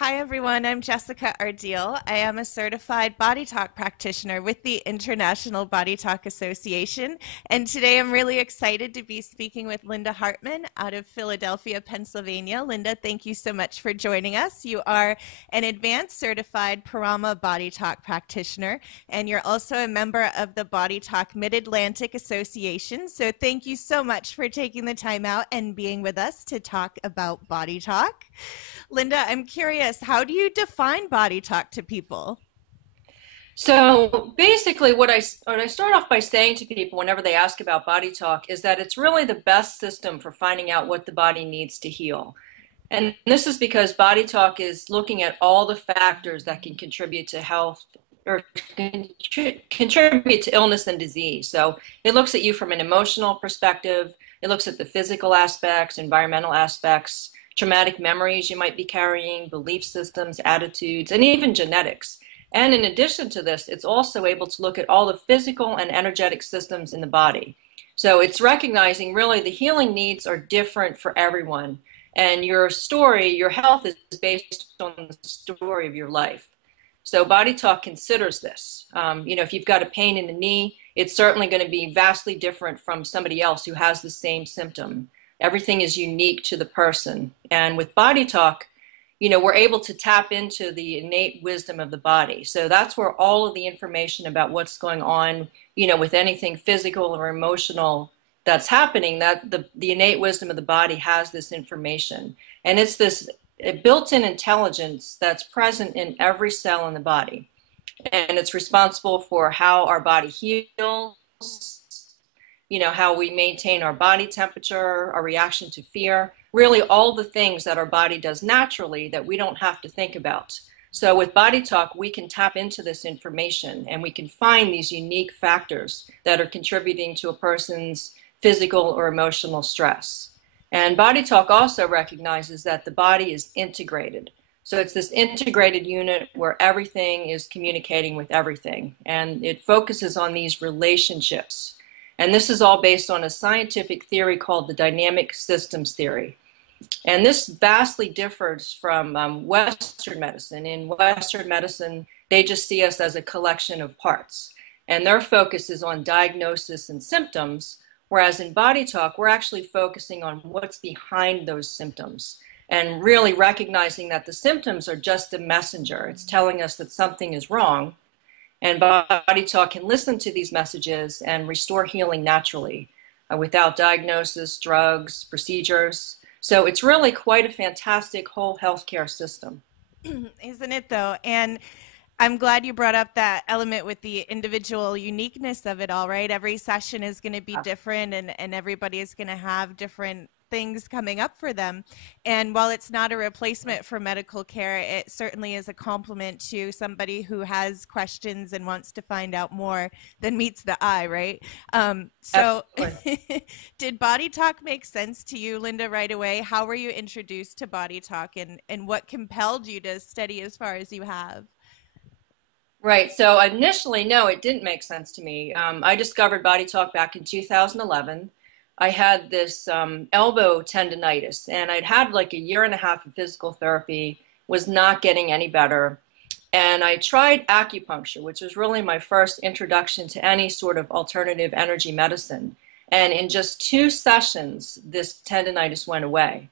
Hi everyone, I'm Jessica Ardeal. I am a certified body talk practitioner with the International Body Talk Association. And today I'm really excited to be speaking with Linda Hartman out of Philadelphia, Pennsylvania. Linda, thank you so much for joining us. You are an advanced certified Parama body talk practitioner, and you're also a member of the Body Talk Mid-Atlantic Association. So thank you so much for taking the time out and being with us to talk about body talk. Linda, I'm curious, how do you define body talk to people? So basically, what I start off by saying to people whenever they ask about body talk is that it's really the best system for finding out what the body needs to heal. And this is because body talk is looking at all the factors that can contribute to health or contribute to illness and disease. So it looks at you from an emotional perspective. It looks at the physical aspects, environmental aspects, traumatic memories you might be carrying, belief systems, attitudes, and even genetics. And in addition to this, it's also able to look at all the physical and energetic systems in the body. So it's recognizing really the healing needs are different for everyone. And your story, your health is based on the story of your life. So Body Talk considers this. If you've got a pain in the knee, it's certainly going to be vastly different from somebody else who has the same symptom. Everything is unique to the person. And with Body Talk, we're able to tap into the innate wisdom of the body. So that's where all of the information about what's going on, with anything physical or emotional that's happening, that the innate wisdom of the body has this information. And it's this built-in intelligence that's present in every cell in the body. And it's responsible for how our body heals, how we maintain our body temperature, our reaction to fear, really all the things that our body does naturally that we don't have to think about. So with Body Talk, we can tap into this information and we can find these unique factors that are contributing to a person's physical or emotional stress. And Body Talk also recognizes that the body is integrated. So it's this integrated unit where everything is communicating with everything. And it focuses on these relationships. And this is all based on a scientific theory called the dynamic systems theory. And this vastly differs from Western medicine. In Western medicine, they just see us as a collection of parts. And their focus is on diagnosis and symptoms, whereas in Body Talk, we're actually focusing on what's behind those symptoms and really recognizing that the symptoms are just a messenger. It's telling us that something is wrong. And Body Talk can listen to these messages and restore healing naturally without diagnosis, drugs, procedures. So it's really quite a fantastic whole healthcare system. Isn't it though? And I'm glad you brought up that element with the individual uniqueness of it all, right? Every session is going to be different and everybody is going to have different things coming up for them. And while it's not a replacement for medical care, it certainly is a complement to somebody who has questions and wants to find out more than meets the eye, right? So did Body Talk make sense to you, Linda, right away? How were you introduced to Body Talk and what compelled you to study as far as you have? Right. So initially, no, it didn't make sense to me. I discovered Body Talk back in 2011. I had this elbow tendonitis, and I'd had like a year and a half of physical therapy, was not getting any better. And I tried acupuncture, which was really my first introduction to any sort of alternative energy medicine. And in just 2 sessions, this tendonitis went away.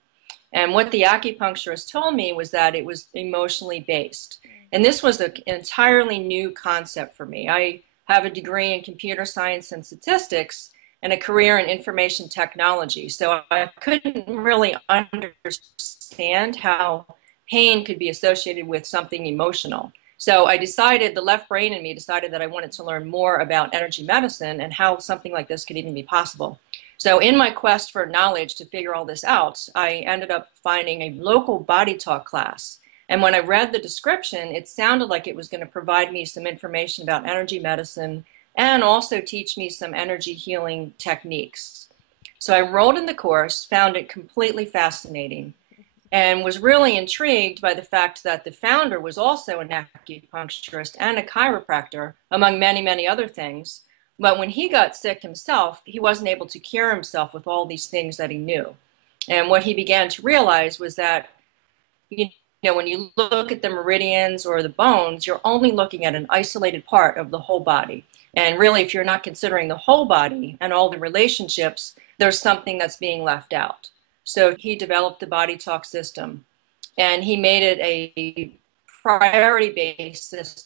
And what the acupuncturist told me was that it was emotionally based. And this was an entirely new concept for me. I have a degree in computer science and statistics and a career in information technology. So I couldn't really understand how pain could be associated with something emotional. So I decided, the left brain in me decided that I wanted to learn more about energy medicine and how something like this could even be possible. So in my quest for knowledge to figure all this out, I ended up finding a local Body Talk class. And when I read the description, it sounded like it was going to provide me some information about energy medicine and also teach me some energy healing techniques. So I enrolled in the course, found it completely fascinating, and was really intrigued by the fact that the founder was also an acupuncturist and a chiropractor, among many, many other things. But when he got sick himself, he wasn't able to cure himself with all these things that he knew. And what he began to realize was that, when you look at the meridians or the bones, you're only looking at an isolated part of the whole body. And really, if you're not considering the whole body and all the relationships, there's something that's being left out. So he developed the body talk system, and he made it a priority-based system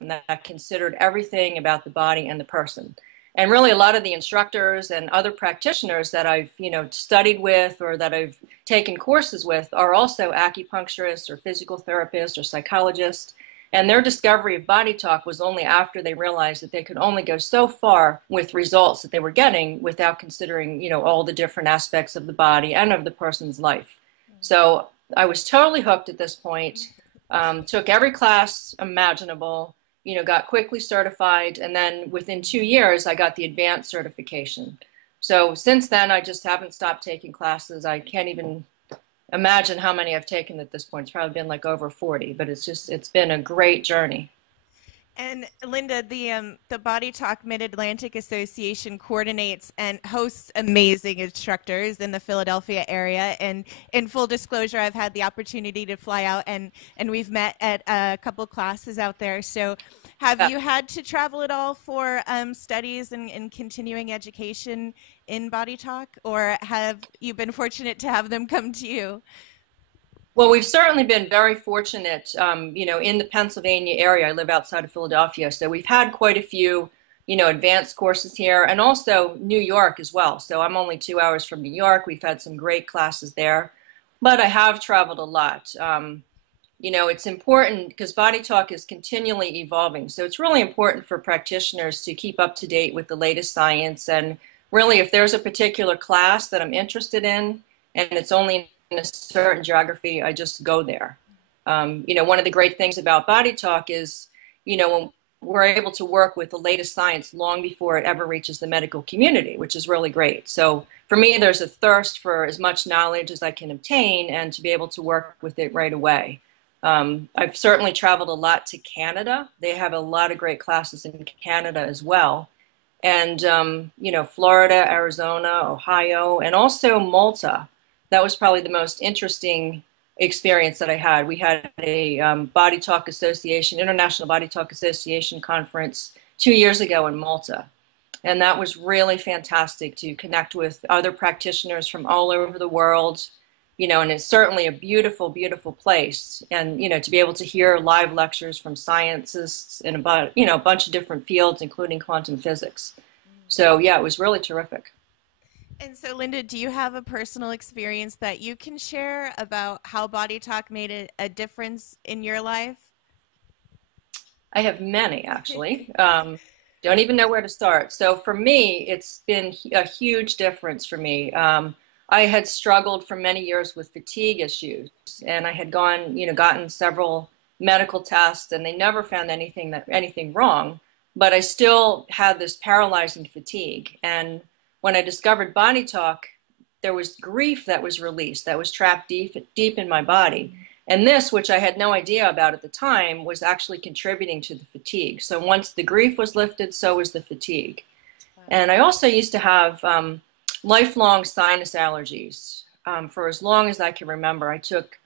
that considered everything about the body and the person. And really, a lot of the instructors and other practitioners that I've, studied with or that I've taken courses with are also acupuncturists or physical therapists or psychologists. And their discovery of body talk was only after they realized that they could only go so far with results that they were getting without considering, all the different aspects of the body and of the person's life. So I was totally hooked at this point. Took every class imaginable, got quickly certified, and then within 2 years, I got the advanced certification. So since then, I just haven't stopped taking classes. I can't even imagine how many I've taken at this point. It's probably been like over 40, but it's been a great journey. And Linda, the Body Talk Mid-Atlantic Association coordinates and hosts amazing instructors in the Philadelphia area. And in full disclosure, I've had the opportunity to fly out and we've met at a couple classes out there. So have Yeah. you had to travel at all for studies and continuing education in Body Talk, or have you been fortunate to have them come to you? Well, we've certainly been very fortunate, in the Pennsylvania area. I live outside of Philadelphia, so we've had quite a few, advanced courses here, and also New York as well. So I'm only 2 hours from New York. We've had some great classes there, but I have traveled a lot. It's important because Body Talk is continually evolving. So it's really important for practitioners to keep up to date with the latest science. And really, if there's a particular class that I'm interested in, and it's only in a certain geography, I just go there. One of the great things about Body Talk is, when we're able to work with the latest science long before it ever reaches the medical community, which is really great. So for me, there's a thirst for as much knowledge as I can obtain and to be able to work with it right away. I've certainly traveled a lot to Canada. They have a lot of great classes in Canada as well. And, Florida, Arizona, Ohio, and also Malta. That was probably the most interesting experience that I had. We had a Body Talk Association, International Body Talk Association conference 2 years ago in Malta. And that was really fantastic to connect with other practitioners from all over the world, and it's certainly a beautiful, beautiful place. And, to be able to hear live lectures from scientists in about, a bunch of different fields, including quantum physics. So, yeah, it was really terrific. And so, Linda, do you have a personal experience that you can share about how Body Talk made a difference in your life? I have many, actually. Don't even know where to start. So for me, it's been a huge difference for me. I had struggled for many years with fatigue issues, and I had gotten several medical tests, and they never found anything wrong. But I still had this paralyzing fatigue. And when I discovered Body Talk, there was grief that was released, that was trapped deep in my body. And this, which I had no idea about at the time, was actually contributing to the fatigue. So once the grief was lifted, so was the fatigue. And I also used to have lifelong sinus allergies. For as long as I can remember, I took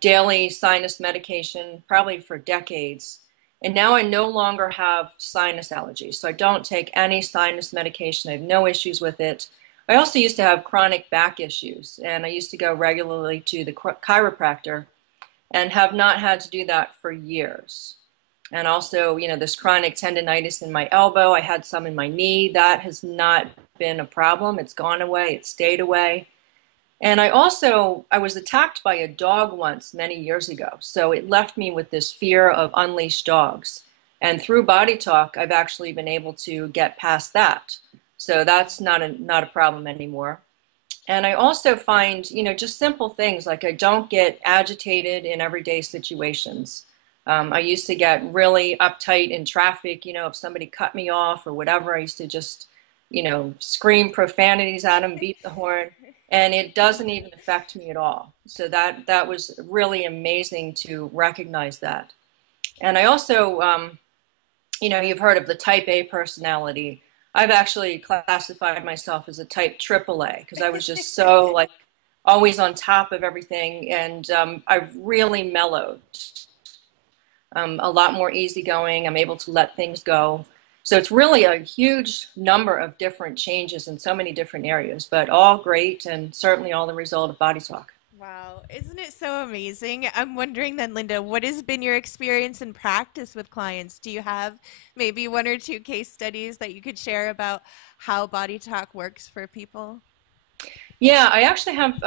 daily sinus medication, probably for decades. And now I no longer have sinus allergies. So I don't take any sinus medication. I have no issues with it. I also used to have chronic back issues, and I used to go regularly to the chiropractor and have not had to do that for years. And also, this chronic tendonitis in my elbow, I had some in my knee. That has not been a problem. It's gone away. It stayed away. And I was attacked by a dog once many years ago. So it left me with this fear of unleashed dogs. And through Body Talk, I've actually been able to get past that. So that's not a problem anymore. And I also find, just simple things like I don't get agitated in everyday situations. I used to get really uptight in traffic, if somebody cut me off or whatever. I used to just, scream profanities at them, beat the horn, and it doesn't even affect me at all. So that was really amazing to recognize that. And I also, you've heard of the type A personality. I've actually classified myself as a type AAA because I was just so like always on top of everything. And I've really mellowed, a lot more easygoing. I'm able to let things go. So it's really a huge number of different changes in so many different areas, but all great and certainly all the result of Body Talk. Wow, isn't it so amazing? I'm wondering then, Linda, what has been your experience in practice with clients? Do you have maybe one or two case studies that you could share about how Body Talk works for people? Yeah, I actually have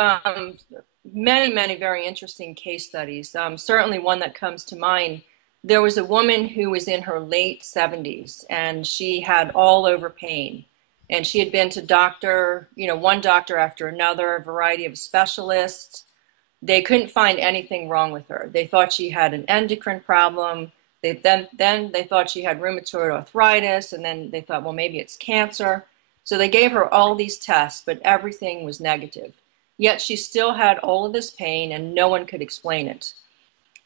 many very interesting case studies. Certainly one that comes to mind. There was a woman who was in her late 70s and she had all over pain. And she had been to one doctor after another, a variety of specialists. They couldn't find anything wrong with her. They thought she had an endocrine problem. Then they thought she had rheumatoid arthritis, and then they thought, well, maybe it's cancer. So they gave her all these tests, but everything was negative. Yet she still had all of this pain, and no one could explain it.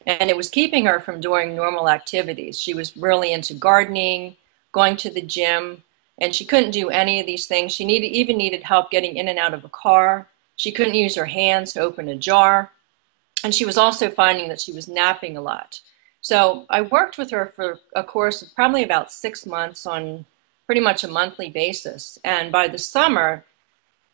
And it was keeping her from doing normal activities. She was really into gardening, going to the gym, and she couldn't do any of these things. She even needed help getting in and out of a car. She couldn't use her hands to open a jar. And she was also finding that she was napping a lot. So I worked with her for a course of probably about 6 months on pretty much a monthly basis. And by the summer,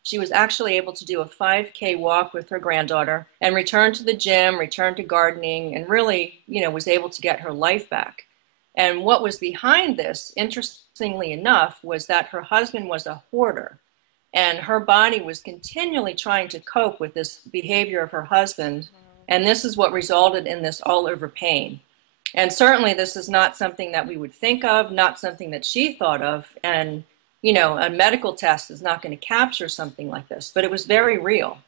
she was actually able to do a 5K walk with her granddaughter and return to the gym, return to gardening, and really, was able to get her life back. And what was behind this, interestingly enough, was that her husband was a hoarder. And her body was continually trying to cope with this behavior of her husband. And this is what resulted in this all over pain. And certainly this is not something that we would think of, not something that she thought of. And, a medical test is not going to capture something like this, but it was very real.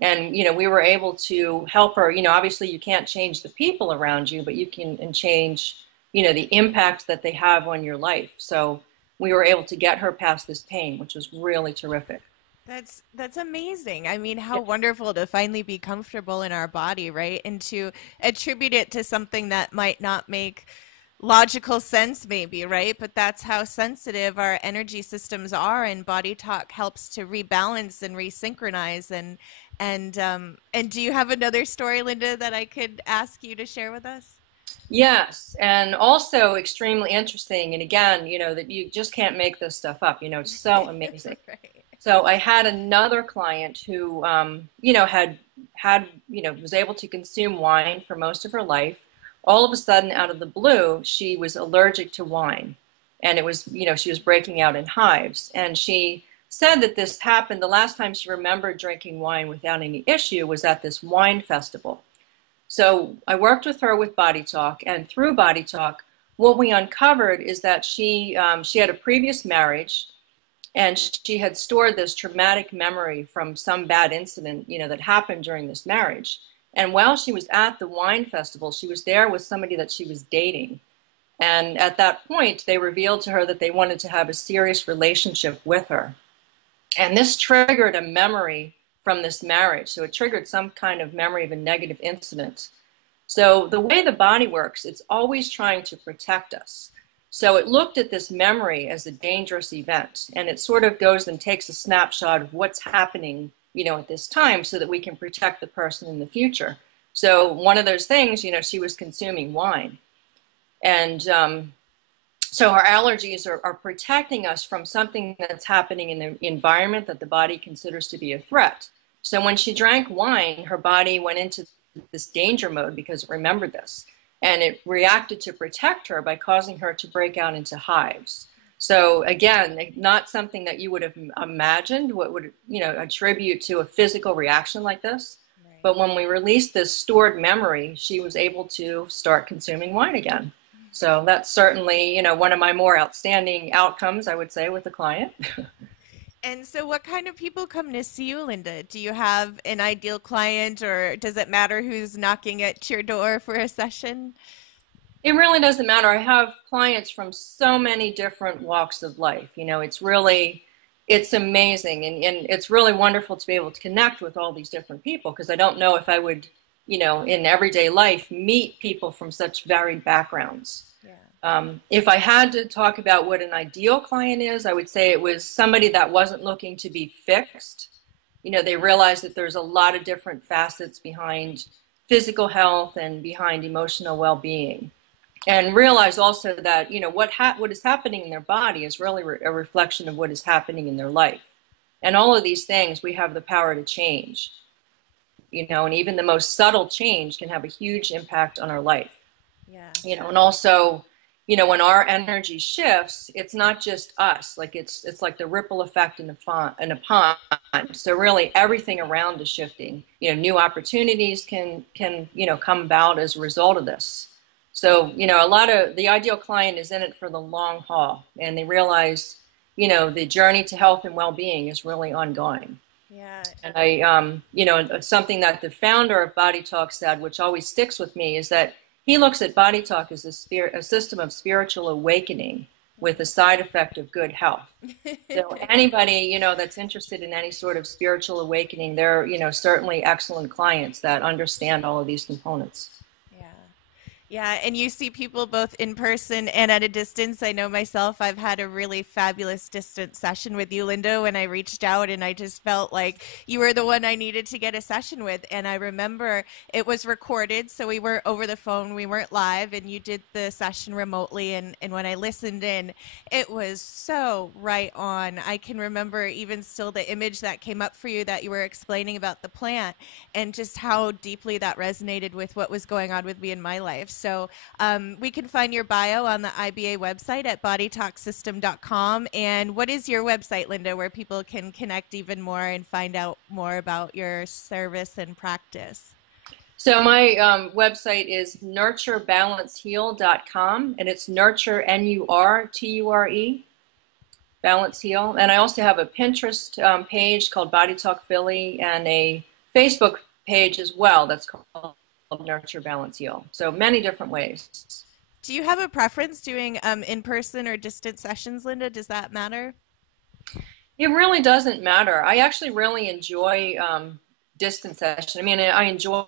And, we were able to help her. Obviously you can't change the people around you, but you can change, the impact that they have on your life. So we were able to get her past this pain, which was really terrific. That's amazing. I mean, how wonderful to finally be comfortable in our body, right? And to attribute it to something that might not make logical sense maybe, right? But that's how sensitive our energy systems are, and Body Talk helps to rebalance and resynchronize. And do you have another story, Linda, that I could ask you to share with us? Yes, and also extremely interesting. And again, that you just can't make this stuff up. It's so amazing. Right. So I had another client who, was able to consume wine for most of her life. All of a sudden, out of the blue, she was allergic to wine. And it was, she was breaking out in hives. And she said that this happened, the last time she remembered drinking wine without any issue was at this wine festival. So I worked with her with Body Talk, and through Body Talk, what we uncovered is that she had a previous marriage, and she had stored this traumatic memory from some bad incident, that happened during this marriage. And while she was at the wine festival, she was there with somebody that she was dating. And at that point, they revealed to her that they wanted to have a serious relationship with her. And this triggered a memory from this marriage. So it triggered some kind of memory of a negative incident. So the way the body works, it's always trying to protect us. So it looked at this memory as a dangerous event, and it sort of goes and takes a snapshot of what's happening, at this time so that we can protect the person in the future. So one of those things, she was consuming wine. And so our allergies are protecting us from something that's happening in the environment that the body considers to be a threat. So when she drank wine, her body went into this danger mode because it remembered this. And it reacted to protect her by causing her to break out into hives. So again, not something that you would have imagined, what would, attribute to a physical reaction like this. Right. But when we released this stored memory, she was able to start consuming wine again. So that's certainly, one of my more outstanding outcomes, I would say, with the client. And so what kind of people come to see you, Linda? Do you have an ideal client, or does it matter who's knocking at your door for a session? It really doesn't matter. I have clients from so many different walks of life. It's amazing. And it's really wonderful to be able to connect with all these different people, because I don't know if I would, in everyday life, meet people from such varied backgrounds. If I had to talk about what an ideal client is, I would say it was somebody that wasn't looking to be fixed, they realize that there's a lot of different facets behind physical health and behind emotional well-being, and realize also that what is happening in their body is really a reflection of what is happening in their life, and all of these things we have the power to change, and even the most subtle change can have a huge impact on our life. Yeah. And also, when our energy shifts, it's not just us. Like it's like the ripple effect in a pond. So really, everything around is shifting. New opportunities can come about as a result of this. So a lot of the ideal client is in it for the long haul, and they realize the journey to health and well-being is really ongoing. Yeah. And something that the founder of Body Talk said, which always sticks with me, is that he looks at Body Talk as a system of spiritual awakening with a side effect of good health. So anybody, that's interested in any sort of spiritual awakening, they're, certainly excellent clients that understand all of these components. Yeah. Yeah, and you see people both in person and at a distance. I know myself, I've had a really fabulous distance session with you, Linda, when I reached out, and I just felt like you were the one I needed to get a session with. And I remember it was recorded, so we weren't over the phone, we weren't live, and you did the session remotely. And when I listened in, it was so right on. I can remember even still the image that came up for you that you were explaining about the plant and just how deeply that resonated with what was going on with me in my life. So we can find your bio on the IBA website at bodytalksystem.com. And what is your website, Linda, where people can connect even more and find out more about your service and practice? So my website is nurturebalanceheal.com, and it's nurture, N-U-R-T-U-R-E, Balance Heal. And I also have a Pinterest page called Body Talk Philly, and a Facebook page as well that's called Nurture, Balance, Heal. So many different ways. Do you have a preference doing in-person or distance sessions, Linda? Does that matter? It really doesn't matter. I actually really enjoy distance session. I mean, I enjoy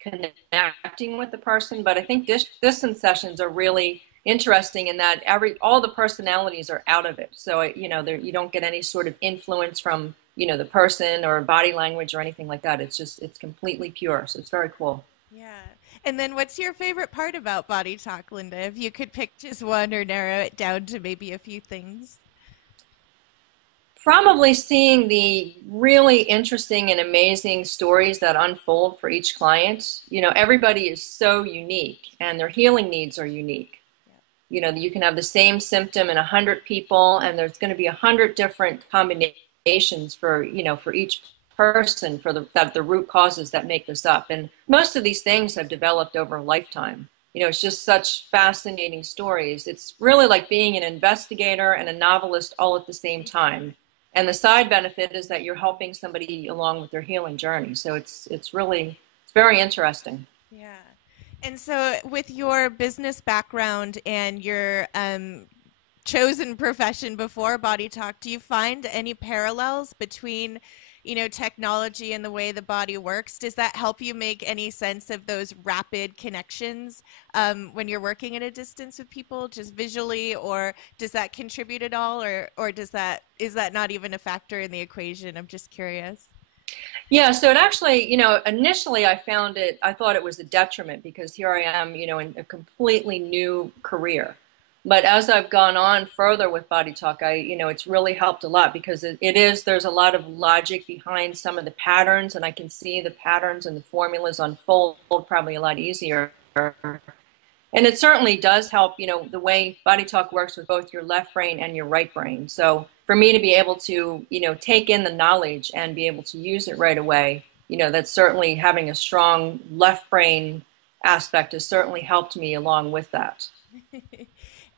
connecting with the person, but I think distance sessions are really interesting in that all the personalities are out of it. So you don't get any sort of influence from the person or body language or anything like that. It's completely pure. So it's very cool. Yeah. And then what's your favorite part about Body Talk, Linda? If you could pick just one or narrow it down to maybe a few things. Probably seeing the really interesting and amazing stories that unfold for each client. Everybody is so unique and their healing needs are unique. Yeah. You can have the same symptom in 100 people, and there's going to be 100 different combinations for each person for the root causes that make this up. And most of these things have developed over a lifetime. It's just such fascinating stories. It's really like being an investigator and a novelist all at the same time. And the side benefit is that you're helping somebody along with their healing journey. So it's very interesting. Yeah. And so with your business background and your chosen profession before Body Talk, do you find any parallels between technology and the way the body works? Does that help you make any sense of those rapid connections when you're working at a distance with people, just visually, or does that contribute at all, or is that not even a factor in the equation? I'm just curious. Yeah, so it actually, initially I thought it was a detriment because here I am, in a completely new career. But as I've gone on further with Body Talk, it's really helped a lot because there's a lot of logic behind some of the patterns, and I can see the patterns and the formulas unfold probably a lot easier. And it certainly does help, the way Body Talk works with both your left brain and your right brain. So for me to be able to, take in the knowledge and be able to use it right away, that's certainly having a strong left brain aspect has certainly helped me along with that.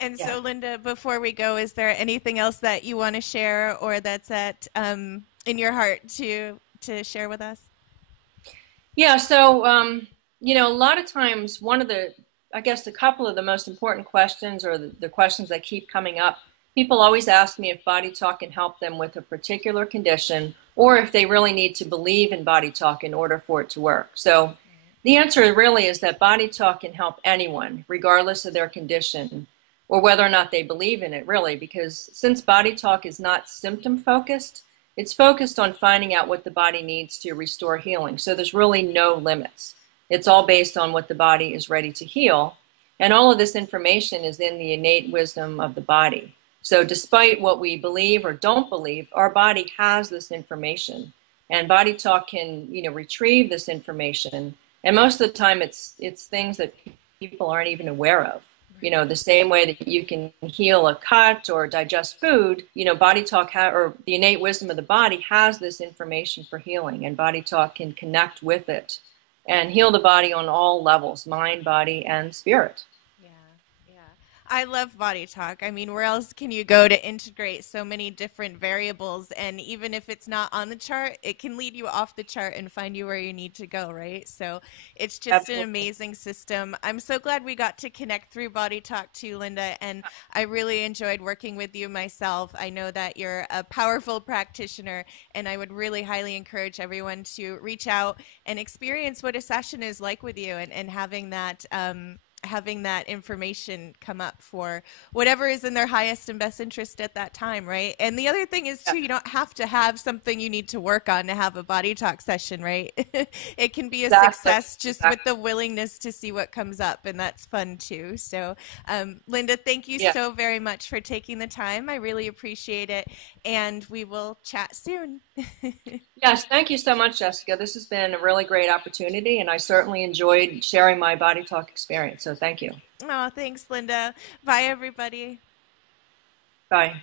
And Yeah. so, Linda, before we go, is there anything else that you want to share or that's in your heart to share with us? Yeah, so, a lot of times I guess a couple of the most important questions or the questions that keep coming up, people always ask me if Body Talk can help them with a particular condition or if they really need to believe in Body Talk in order for it to work. So the answer really is that Body Talk can help anyone, regardless of their condition, or whether or not they believe in it, really, because since Body Talk is not symptom focused, it's focused on finding out what the body needs to restore healing. So there's really no limits. It's all based on what the body is ready to heal. And all of this information is in the innate wisdom of the body. So despite what we believe or don't believe, our body has this information. And Body Talk can, retrieve this information. And most of the time it's things that people aren't even aware of. The same way that you can heal a cut or digest food, Body Talk or the innate wisdom of the body has this information for healing, and Body Talk can connect with it and heal the body on all levels, mind, body, and spirit. Yeah, yeah. I love Body Talk. I mean, where else can you go to integrate so many different variables? And even if it's not on the chart, it can lead you off the chart and find you where you need to go, right? So it's just an Absolutely. amazing system. I'm so glad we got to connect through Body Talk too, Linda. And I really enjoyed working with you myself. I know that you're a powerful practitioner, and I would really highly encourage everyone to reach out and experience what a session is like with you, and having that information come up for whatever is in their highest and best interest at that time, right? And the other thing is Yeah, too, you don't have to have something you need to work on to have a Body Talk session, right? It can be a exactly. success just with Exactly. the willingness to see what comes up, and that's fun too. So Linda, thank you Yeah. so very much for taking the time. I really appreciate it, and we will chat soon. Yes, thank you so much, Jessica. This has been a really great opportunity, and I certainly enjoyed sharing my Body Talk experience. So thank you. Oh, thanks, Linda. Bye, everybody. Bye.